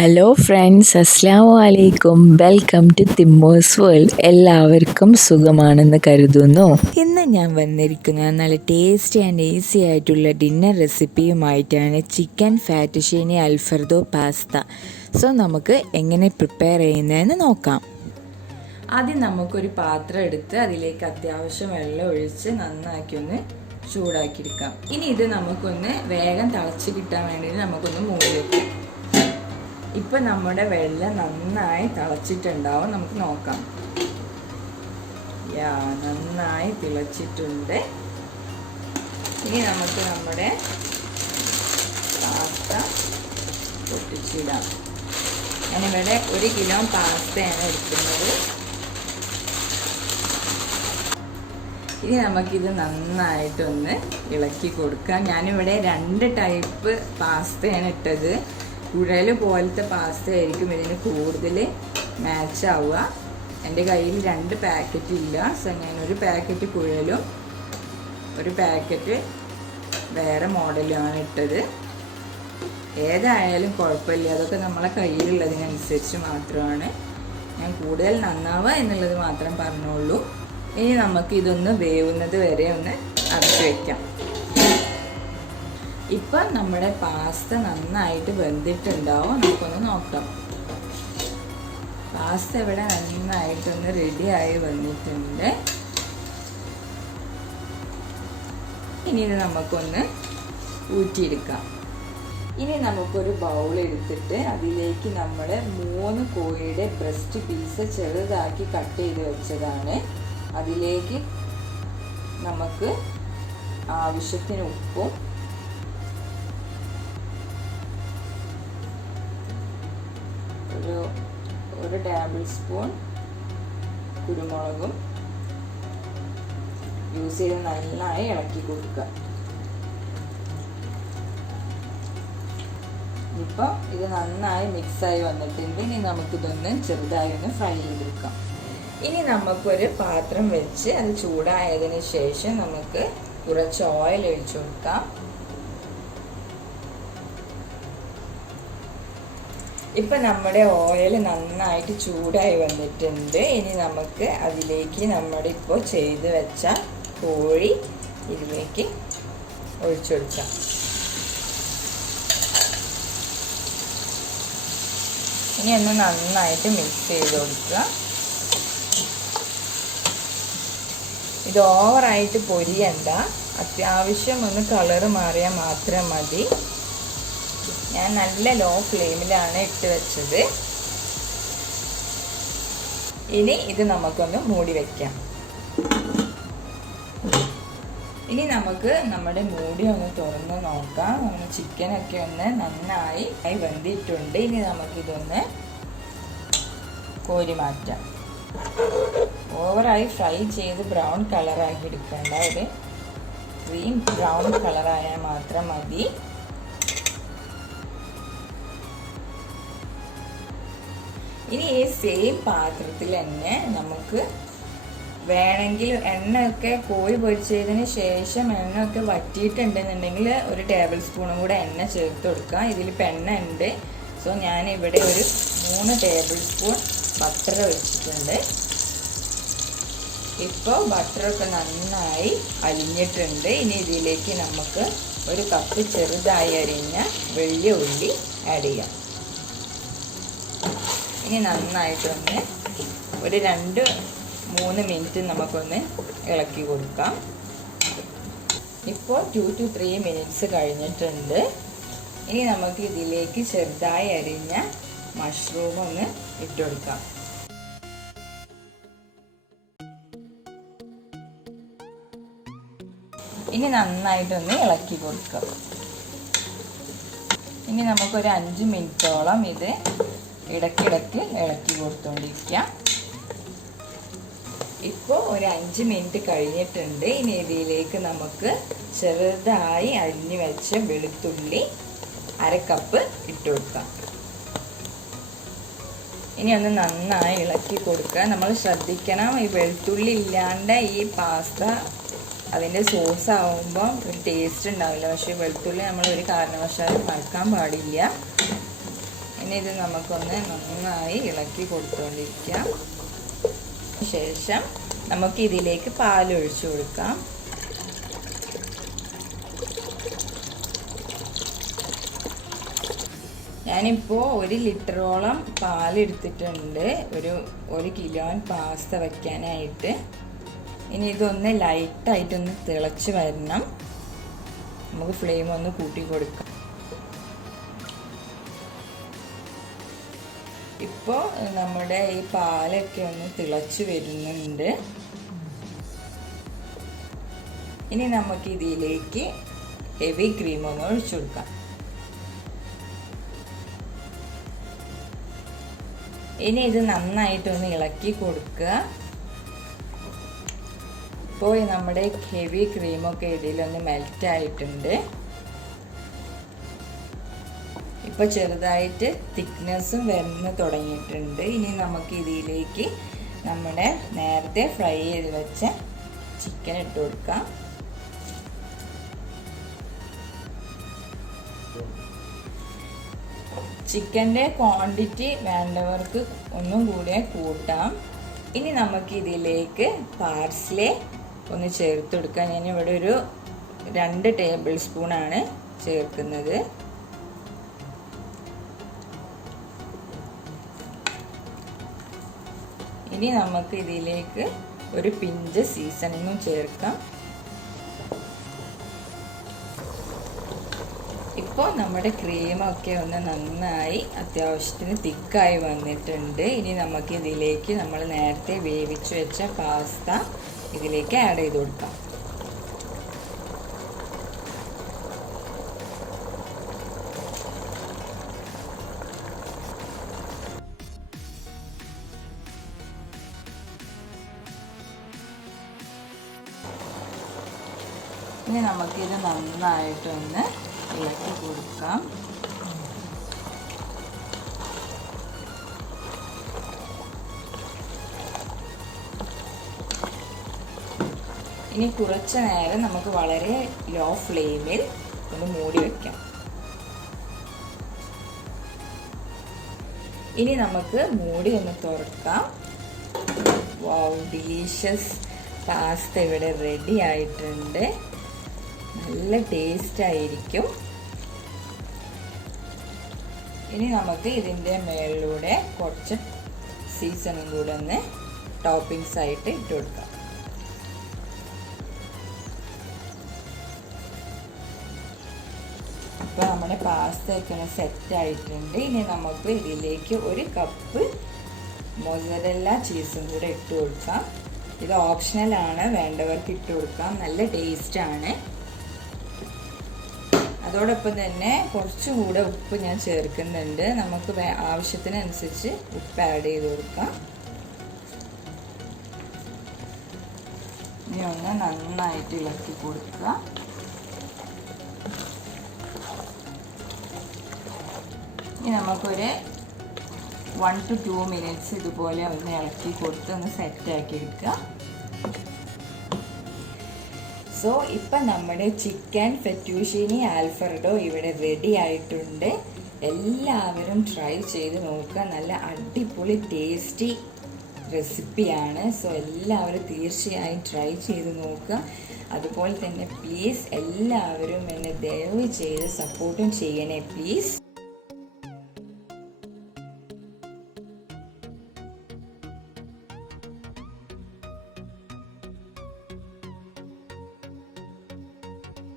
Hello friends, അസ്സലാമു അലൈക്കും. Welcome to തിമ്മോസ് വേൾഡ്. എല്ലാവർക്കും സുഖമാണെന്ന് കരുതുന്നു. ഇന്ന് ഞാൻ വന്നിരിക്കുന്നത് നല്ല ടേസ്റ്റി ആൻഡ് ഈസി ആയിട്ടുള്ള ഡിന്നർ റെസിപ്പിയുമായിട്ടാണ്. Chicken fettuccine alfredo pasta. So നമുക്ക് എങ്ങനെ പ്രിപ്പയർ ചെയ്യുന്നതെന്ന് നോക്കാം. ആദ്യം നമുക്കൊരു പാത്രം എടുത്ത് അതിലേക്ക് അത്യാവശ്യം വെള്ളം ഒഴിച്ച് നന്നാക്കി ഒന്ന് ചൂടാക്കിയെടുക്കാം. ഇനി ഇത് നമുക്കൊന്ന് വേഗം തിളച്ച് കിട്ടാൻ വേണ്ടി നമുക്കൊന്ന് മൂടി വെക്കാം. ഇപ്പം നമ്മുടെ വെള്ളം നന്നായി തിളച്ചിട്ടുണ്ടാവും. നമുക്ക് നോക്കാം. നന്നായി തിളച്ചിട്ടുണ്ട്. ഇനി നമുക്ക് നമ്മുടെ പാസ്ത പൊട്ടിച്ചിടാം. ഞാനിവിടെ 1 കിലോ പാസ്തയാണ് എടുക്കുന്നത്. ഇനി നമുക്കിത് നന്നായിട്ടൊന്ന് ഇളക്കി കൊടുക്കാം. ഞാനിവിടെ 2 ടൈപ്പ് പാസ്തയാണ് ഇട്ടത്. കുഴൽ പോലത്തെ പാസ്ത ആയിരിക്കും ഇതിന് കൂടുതൽ മാച്ച് ആവുക. എൻ്റെ കയ്യിൽ 2 പാക്കറ്റ് ഇല്ല. സോ ഞാനൊരു പാക്കറ്റ് കുഴലും ഒരു പാക്കറ്റ് വേറെ മോഡലുമാണ് ഇട്ടത്. ഏതായാലും കുഴപ്പമില്ല, അതൊക്കെ നമ്മളെ കയ്യിലുള്ളതിനനുസരിച്ച് മാത്രമാണ്. ഞാൻ കൂടുതൽ നന്നാവുക എന്നുള്ളത് മാത്രം പറഞ്ഞോളൂ. ഇനി നമുക്ക് ഇതൊന്ന് വേവുന്നത് വരെ ഒന്ന് അടച്ചു വയ്ക്കാം. ഇപ്പം നമ്മുടെ പാസ്ത നന്നായിട്ട് വെന്തിട്ടുണ്ടാവും. നമുക്കൊന്ന് നോക്കാം. പാസ്ത ഇവിടെ നന്നായിട്ടൊന്ന് റെഡിയായി വന്നിട്ടുണ്ട്. ഇനി ഇത് നമുക്കൊന്ന് ഊറ്റിയെടുക്കാം. ഇനി നമുക്കൊരു ബൗൾ എടുത്തിട്ട് അതിലേക്ക് നമ്മൾ 3 കോഴിയുടെ ബ്രസ്റ്റ് പീസ് ചെറുതാക്കി കട്ട് ചെയ്ത് വെച്ചതാണ്. അതിലേക്ക് നമുക്ക് ആവശ്യത്തിന് ഉപ്പും ഒരു ടേബിൾ സ്പൂൺ കുരുമുളകും യൂസ് ചെയ്ത് നന്നായി ഇളക്കി കൊടുക്കുക. ഇപ്പോൾ ഇത് നന്നായി മിക്സായി വന്നിട്ടുണ്ട്. ഇനി നമുക്കിതൊന്ന് ചെറുതായി ഒന്ന് ഫ്രൈ ചെയ്തെടുക്കാം. ഇനി നമുക്കൊരു പാത്രം വെച്ച് അത് ചൂടായതിന് ശേഷം നമുക്ക് കുറച്ച് ഓയിൽ ഒഴിച്ചു കൊടുക്കാം. ഇപ്പം നമ്മുടെ ഓയിൽ നന്നായിട്ട് ചൂടായി വന്നിട്ടുണ്ട്. ഇനി നമുക്ക് അതിലേക്ക് നമ്മുടെ ഇപ്പോൾ ചെയ്ത് വെച്ച കോഴി ഇതിലേക്ക് ഒഴിച്ചു കൊടുക്കാം. ഇനി ഒന്ന് നന്നായിട്ട് മിക്സ് ചെയ്ത് കൊടുക്കുക. ഇത് ഓവറായിട്ട് പൊരിയണ്ട, അത്യാവശ്യം ഒന്ന് കളറ് മാറിയാൽ മാത്രം മതി. ഞാൻ നല്ല ലോ ഫ്ലെയിമിലാണ് ഇട്ട് വെച്ചത്. ഇനി ഇത് നമുക്കൊന്ന് മൂടി വയ്ക്കാം. ഇനി നമുക്ക് നമ്മുടെ മൂടി ഒന്ന് തുറന്ന് നോക്കാം. നമ്മുടെ ചിക്കനൊക്കെ ഒന്ന് നന്നായി വെന്തിട്ടുണ്ട്. ഇനി നമുക്കിതൊന്ന് കോരി മാറ്റാം. ഓവറായി ഫ്രൈ ചെയ്ത് ബ്രൗൺ കളറാക്കി എടുക്കേണ്ട, ഒരു ക്രീം ബ്രൗൺ കളറായാൽ മാത്രം മതി. ഇനി ഈ സെയിം പാത്രത്തിൽ തന്നെ നമുക്ക് വേണമെങ്കിൽ എണ്ണയൊക്കെ കോഴി പൊരിച്ചതിന് ശേഷം എണ്ണയൊക്കെ വറ്റിയിട്ടുണ്ടെന്നുണ്ടെങ്കിൽ ഒരു ടേബിൾ സ്പൂണും കൂടെ എണ്ണ ചേർത്ത് കൊടുക്കുക. ഇതിലിപ്പോൾ എണ്ണ ഉണ്ട്. സോ ഞാനിവിടെ ഒരു 3 ടേബിൾ സ്പൂൺ ബട്ടർ ഒഴിച്ചിട്ടുണ്ട്. ഇപ്പോൾ ബട്ടറൊക്കെ നന്നായി അലിഞ്ഞിട്ടുണ്ട്. ഇനി ഇതിലേക്ക് നമുക്ക് 1 കപ്പ് ചെറുതായി അരിഞ്ഞ വലിയ ഉള്ളി ആഡ് ചെയ്യാം. ഇനി നന്നായിട്ടൊന്ന് ഒരു 2-3 മിനിറ്റ് നമുക്കൊന്ന് ഇളക്കി കൊടുക്കാം. ഇപ്പോൾ 2 to 3 മിനിറ്റ്സ് കഴിഞ്ഞിട്ടുണ്ട്. ഇനി നമുക്ക് ഇതിലേക്ക് ചെറുതായി അരിഞ്ഞ മഷ്റൂം ഒന്ന് ഇട്ട് കൊടുക്കാം. ഇനി നന്നായിട്ടൊന്ന് ഇളക്കി കൊടുക്കാം. ഇനി നമുക്കൊരു 5 മിനിറ്റോളം ഇത് ഇടയ്ക്കിടയ്ക്ക് ഇളക്കി കൊടുത്തുകൊണ്ടിരിക്കുക. ഇപ്പോൾ ഒരു 5 മിനിറ്റ് കഴിഞ്ഞിട്ടുണ്ട്. ഇനി ഇതിലേക്ക് നമുക്ക് ചെറുതായി അരിഞ്ഞു വെച്ച വെളുത്തുള്ളി 1/2 കപ്പ് ഇട്ട് കൊടുക്കാം. ഇനി ഒന്ന് നന്നായി ഇളക്കി കൊടുക്കുക. നമ്മൾ ശ്രദ്ധിക്കണം, ഈ വെളുത്തുള്ളി ഇല്ലാണ്ട് ഈ പാസ്ത അതിൻ്റെ സോസ് ആവുമ്പോൾ ഒരു ടേസ്റ്റ് ഉണ്ടാവില്ല. പക്ഷേ വെളുത്തുള്ളി നമ്മൾ ഒരു കാരണവശാലും മറക്കാൻ പാടില്ല. ഇനി ഇത് നമുക്കൊന്ന് നന്നായി ഇളക്കി കൊടുത്തുകൊണ്ടിരിക്കാം. ശേഷം നമുക്ക് ഇതിലേക്ക് പാൽ ഒഴിച്ചു കൊടുക്കാം. ഞാനിപ്പോൾ 1 ലിറ്ററോളം പാലെടുത്തിട്ടുണ്ട് ഒരു കിലോ പാസ്ത വയ്ക്കാനായിട്ട്. ഇനി ഇതൊന്ന് ലൈറ്റായിട്ടൊന്ന് തിളച്ച് വരണം. നമുക്ക് ഫ്ലെയിം ഒന്ന് കൂട്ടി കൊടുക്കാം. ഇപ്പോൾ നമ്മുടെ ഈ പാലൊക്കെ ഒന്ന് തിളച്ച് വരുന്നുണ്ട്. ഇനി നമുക്ക് ഇതിലേക്ക് ഹെവി ക്രീം ഒന്ന് ഒഴിച്ചു കൊടുക്കാം. ഇനി ഇത് നന്നായിട്ടൊന്ന് ഇളക്കി കൊടുക്കുക. ഇപ്പോൾ നമ്മുടെ ഹെവി ക്രീമൊക്കെ ഇതിലൊന്ന് മെൽറ്റ് ആയിട്ടുണ്ട്. ഇപ്പോൾ ചെറുതായിട്ട് തിക്നെസ്സും വരുന്ന തുടങ്ങിയിട്ടുണ്ട്. ഇനി നമുക്ക് ഇതിലേക്ക് നമ്മുടെ നേരത്തെ ഫ്രൈ ചെയ്ത് വെച്ച ചിക്കൻ ഇട്ട് കൊടുക്കാം. ചിക്കൻ്റെ ക്വാണ്ടിറ്റി വേണ്ടവർക്ക് ഒന്നും കൂടെ കൂട്ടാം. ഇനി നമുക്ക് ഇതിലേക്ക് പാർസ്ലേ ഒന്ന് ചേർത്ത് കൊടുക്കാം. ഞാനിവിടെ ഒരു 2 ടേബിൾ സ്പൂണാണ് ചേർക്കുന്നത്. ഇനി നമുക്ക് ഇതിലേക്ക് ഒരു പിഞ്ച് സീസണിങ്ങും ചേർക്കാം. ഇപ്പോൾ നമ്മുടെ ക്രീമൊക്കെ ഒന്ന് നന്നായി അത്യാവശ്യത്തിന് തിക്കായി വന്നിട്ടുണ്ട്. ഇനി നമുക്ക് ഇതിലേക്ക് നമ്മൾ നേരത്തെ വേവിച്ച് വെച്ച പാസ്ത ഇതിലേക്ക് ആഡ് ചെയ്ത് കൊടുക്കാം. ഇനി നമുക്കിത് നന്നായിട്ടൊന്ന് ഇളക്കി കൊടുക്കാം. ഇനി കുറച്ച് നേരം നമുക്ക് വളരെ ലോ ഫ്ലെയിമിൽ ഒന്ന് മൂടി വെക്കാം. ഇനി നമുക്ക് മൂടി ഒന്ന് തുറക്കാം. വൗ, ഡിലീഷ്യസ് പാസ്ത ഇവിടെ റെഡി ആയിട്ടുണ്ട്. നല്ല ടേസ്റ്റ് ആയിരിക്കും. ഇനി നമുക്ക് ഇതിൻ്റെ മേളിലൂടെ കുറച്ച് സീസണും കൂടെ ഒന്ന് ടോപ്പിങ്സ് ആയിട്ട് ഇട്ട് കൊടുക്കാം. അപ്പോൾ നമ്മുടെ പാസ്തയൊക്കെ ഒന്ന് സെറ്റ് ആയിട്ടുണ്ട്. ഇനി നമുക്ക് ഇതിലേക്ക് 1 കപ്പ് മൊസറല്ല ചീസും കൂടെ ഇട്ട് കൊടുക്കാം. ഇത് ഓപ്ഷണലാണ്, വേണ്ടവർക്ക് ഇട്ട് കൊടുക്കാം. നല്ല ടേസ്റ്റാണ്. അതോടൊപ്പം തന്നെ കുറച്ചും കൂടെ ഉപ്പ് ഞാൻ ചേർക്കുന്നുണ്ട്. നമുക്ക് ആവശ്യത്തിനനുസരിച്ച് ഉപ്പ് ആഡ് ചെയ്ത് കൊടുക്കാം. ഇനി ഒന്ന് നന്നായിട്ട് ഇളക്കി കൊടുക്കുക. ഇനി നമുക്കൊരു 1 to 2 മിനിറ്റ്സ് ഇതുപോലെ ഒന്ന് ഇളക്കി കൊടുത്ത് ഒന്ന് സെറ്റാക്കി എടുക്കുക. സോ ഇപ്പം നമ്മുടെ ചിക്കൻ ഫെറ്റൂഷിനി ആൽഫ്രെഡോ ഇവിടെ റെഡി ആയിട്ടുണ്ട്. എല്ലാവരും ട്രൈ ചെയ്ത് നോക്കുക. നല്ല അടിപൊളി ടേസ്റ്റി റെസിപ്പിയാണ്. സോ എല്ലാവരും തീർച്ചയായും ട്രൈ ചെയ്ത് നോക്കുക. അതുപോലെ തന്നെ പ്ലീസ് എല്ലാവരും എന്നെ ദയവ് ചെയ്ത് സപ്പോർട്ടും ചെയ്യണേ പ്ലീസ്.